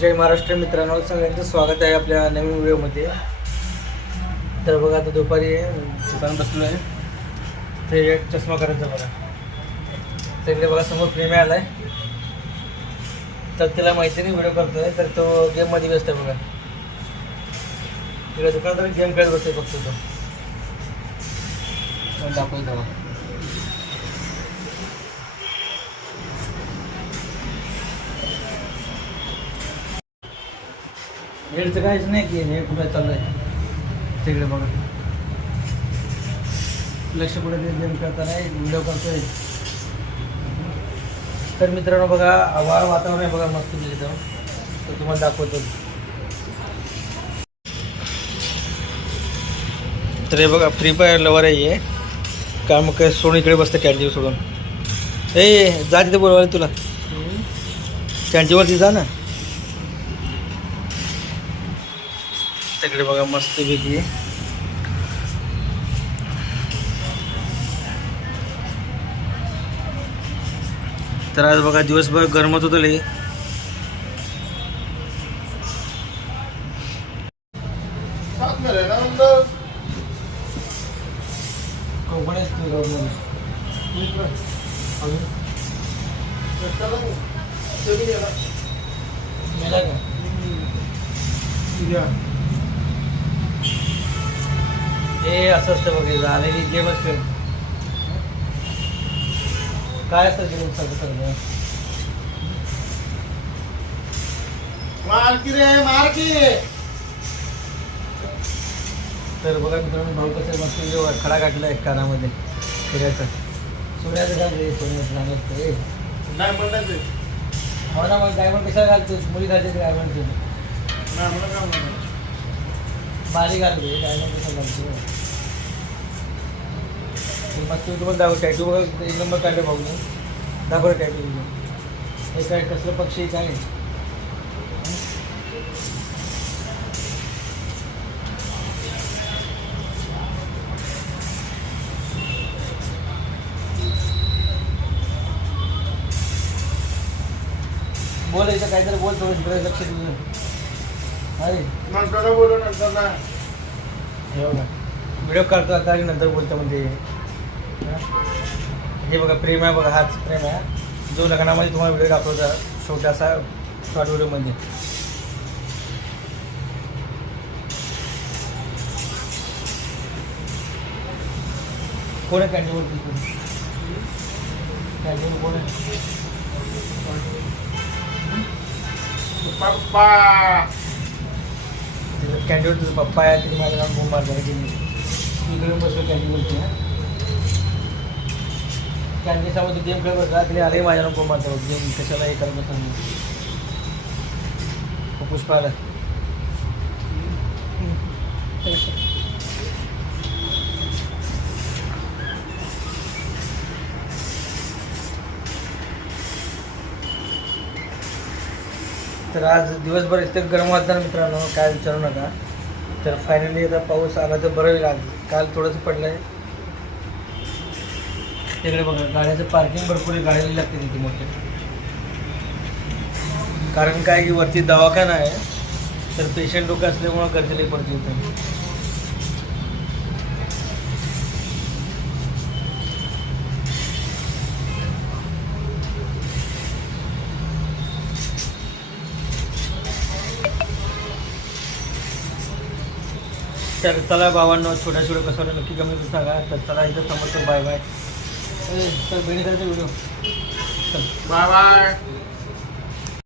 जय महाराष्ट्र मित्रांनो, सगळ्यांचं स्वागत आहे आपल्या नवीन व्हिडिओमध्ये. तर बघा आता दुपारी दुकान बसलो आहे. ते एक चष्मा करायचा बघा. तर इकडे बघा समोर प्रेमी आला आहे. तर तिला माहिती नाही व्हिडिओ करतोय, तर तो गेममध्ये व्यस्त आहे बघा. इकडे दुकानात गेम खेळत बसतोय फक्त तो दाखवतो बघा. हेडचं काहीच नाही की हे कुठे चाललं आहे तिकडे बघा. लक्ष कुठे ते गेम करता नाही, व्हिडिओ करतोय. तर मित्रांनो बघा, वातावरण आहे बघा मस्त तिथं. तर तुम्हाला दाखवतो. तर हे बघा फ्री फायर लवर आहे हे. काय मग काय सोडून इकडे बसतं कॅन्टीन सोडून. ए जा तिथे बोलवायला तुला. कॅन्टीनवरती जा ना. तिकडे बघा मस्त पैकी. तर आज बघा दिवसभर गरमत होतं लई. हे असं असतं बघायचं आलेली गेमच खेळ. काय असतं गेम सगळं तर बघा मित्रांनो, भाऊ कसं मस्त खडा काढला एक कानामध्ये फिरायचं. सोन्याचं घाल रे, सोन्याचं घाल असतं. नाही म्हणतात हो ना, मग डायमंड कशाला घालतोस? मुली घालते डायमंड बारी घाल रे, डायमंड कशाला घालतो? मस्त तुम्हाला दाखव. टॅटू बघा एक नंबर काढले भाऊ. दाखव टॅटू. हे काय कसलं पक्षी काय? बोलायचं काहीतरी बोल, थोडं इकडे लक्ष तुझं. अरे नंतर बोलू, नंतर ना हे बघा व्हिडिओ काढतो आता आणि नंतर बोलतो म्हणजे. हे बघा प्रेम आहे बघा, हाच प्रेम आहे जो लग्नामध्ये तुम्हाला व्हिडिओ दाखवता छोटासा शॉर्ट व्हिडिओमध्ये. कोण आहे कॅन्टीनवर? कॅन्टीनवर कोण आहे? पप्पा. कॅन्टीनवर तुझं पप्पा आहे. तिथे माझं नाव बोंब मारतो की इकडे बसलो कॅन्टीनवरती. कॅन्टीन समोर गेम खेळत बसला तिने आले माझ्या नाव बोंब मारतो. गेम कशाला हे करत बसला पुष्पाला. तर आज दिवसभर इतकं गरम वाटतं मित्रांनो, काय विचारू नका. तर फायनली आता पाऊस आला तर बरं होईल. आज काल थोडंसं पडलं आहे. तिकडे बघा गाड्याचं पार्किंग भरपूर आहे, गाड्याला लागते तिथे मोठे. कारण काय की वरती दवाखाना आहे, तर पेशंट लोक असल्यामुळं गर्दीला पडते इथं. तर चला बाबांनो, छोट्या कसं नक्की कमेंट सांगा. तर चला इथं समजतो. Bye bye. तर बेणी करायचा व्हिडिओ. Bye bye.